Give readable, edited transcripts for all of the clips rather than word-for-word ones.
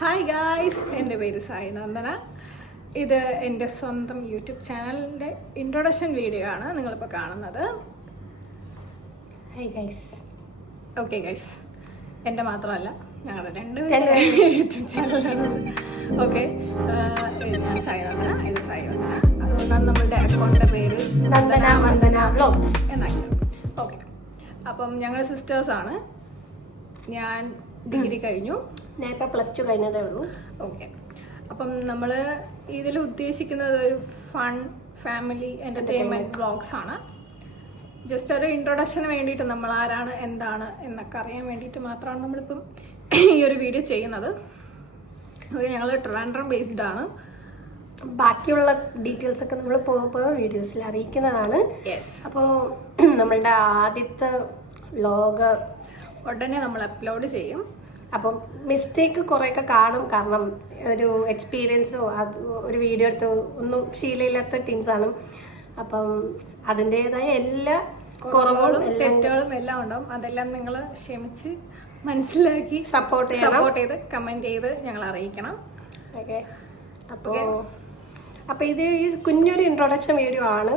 Hi guys, എൻ്റെ പേര് സായി നന്ദന. ഇത് എൻ്റെ സ്വന്തം യൂട്യൂബ് ചാനലിൻ്റെ ഇൻട്രൊഡക്ഷൻ വീഡിയോ ആണ് നിങ്ങളിപ്പോൾ കാണുന്നത്. Hi guys. ഓക്കെ ഗൈസ്, എൻ്റെ മാത്രമല്ല, ഞങ്ങളുടെ രണ്ട് യൂട്യൂബ് ചാനലാണ്. ഓക്കെ, ഞാൻ സായി നന്ദന, ഇത് സായി വന്ദന. അതുകൊണ്ടാണ് നമ്മളുടെ അക്കൗണ്ടിൻ്റെ പേര് നന്ദന വന്ദന വ്ലോഗ്സ് എന്നാക്കിയത്. ഓക്കെ, അപ്പം ഞങ്ങൾ സിസ്റ്റേഴ്സാണ്. ഞാൻ ഡിഗ്രി കഴിഞ്ഞു, ഞാൻ ഇപ്പോൾ +2 കഴിഞ്ഞതേ ഉള്ളൂ. ഓക്കെ, അപ്പം നമ്മൾ ഇതിൽ ഉദ്ദേശിക്കുന്നത് ഒരു ഫൺ ഫാമിലി എൻ്റർടൈൻമെൻറ്റ് വ്ളോഗ്സ് ആണ്. ജസ്റ്റ് ഒരു ഇൻട്രൊഡക്ഷന് വേണ്ടിയിട്ട് നമ്മൾ ആരാണ് എന്താണ് എന്നൊക്കെ അറിയാൻ വേണ്ടിയിട്ട് മാത്രമാണ് നമ്മളിപ്പം ഈ ഒരു വീഡിയോ ചെയ്യുന്നത്. ഓക്കെ, ഞങ്ങൾ ട്രിവാൻഡ്രം ബേസ്ഡ് ആണ്. ബാക്കിയുള്ള ഡീറ്റെയിൽസ് ഒക്കെ നമ്മൾ പോകുമ്പോൾ വീഡിയോസിൽ അറിയിക്കുന്നതാണ്. യെസ്, അപ്പോൾ നമ്മളുടെ ആദ്യത്തെ വ്ലോഗ് ഉടനെ നമ്മൾ അപ്ലോഡ് ചെയ്യും. അപ്പം മിസ്റ്റേക്ക് കുറേയൊക്കെ കാണും, കാരണം ഒരു എക്സ്പീരിയൻസോ അത് ഒരു വീഡിയോ എടുത്തോ ഒന്നും ശീലമില്ലാത്ത ടീംസാണ്. അപ്പം അതിൻ്റെതായ എല്ലാ കുറവുകളും തെറ്റുകളും എല്ലാം ഉണ്ടാവും. അതെല്ലാം നിങ്ങൾ ക്ഷമിച്ച് മനസ്സിലാക്കി സപ്പോർട്ട് ചെയ്ത് കമൻറ്റ് ചെയ്ത് ഞങ്ങൾ അറിയിക്കണം. ഓക്കെ, അപ്പോൾ ഇത് ഈ കുഞ്ഞൊരു ഇൻട്രൊഡക്ഷൻ വീഡിയോ ആണ്.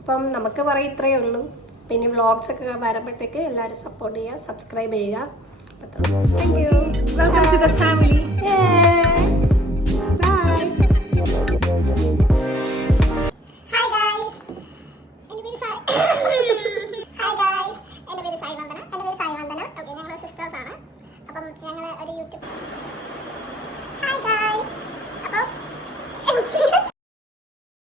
അപ്പം നമുക്ക് പറയാം ഇത്രയേ ഉള്ളൂ. പിന്നെ വ്ളോഗ്സ് ഒക്കെ വരുമ്പോഴത്തേക്ക് എല്ലാവരും സപ്പോർട്ട് ചെയ്യുക, സബ്സ്ക്രൈബ് ചെയ്യുക. Thank you. Welcome to the family. Yeah.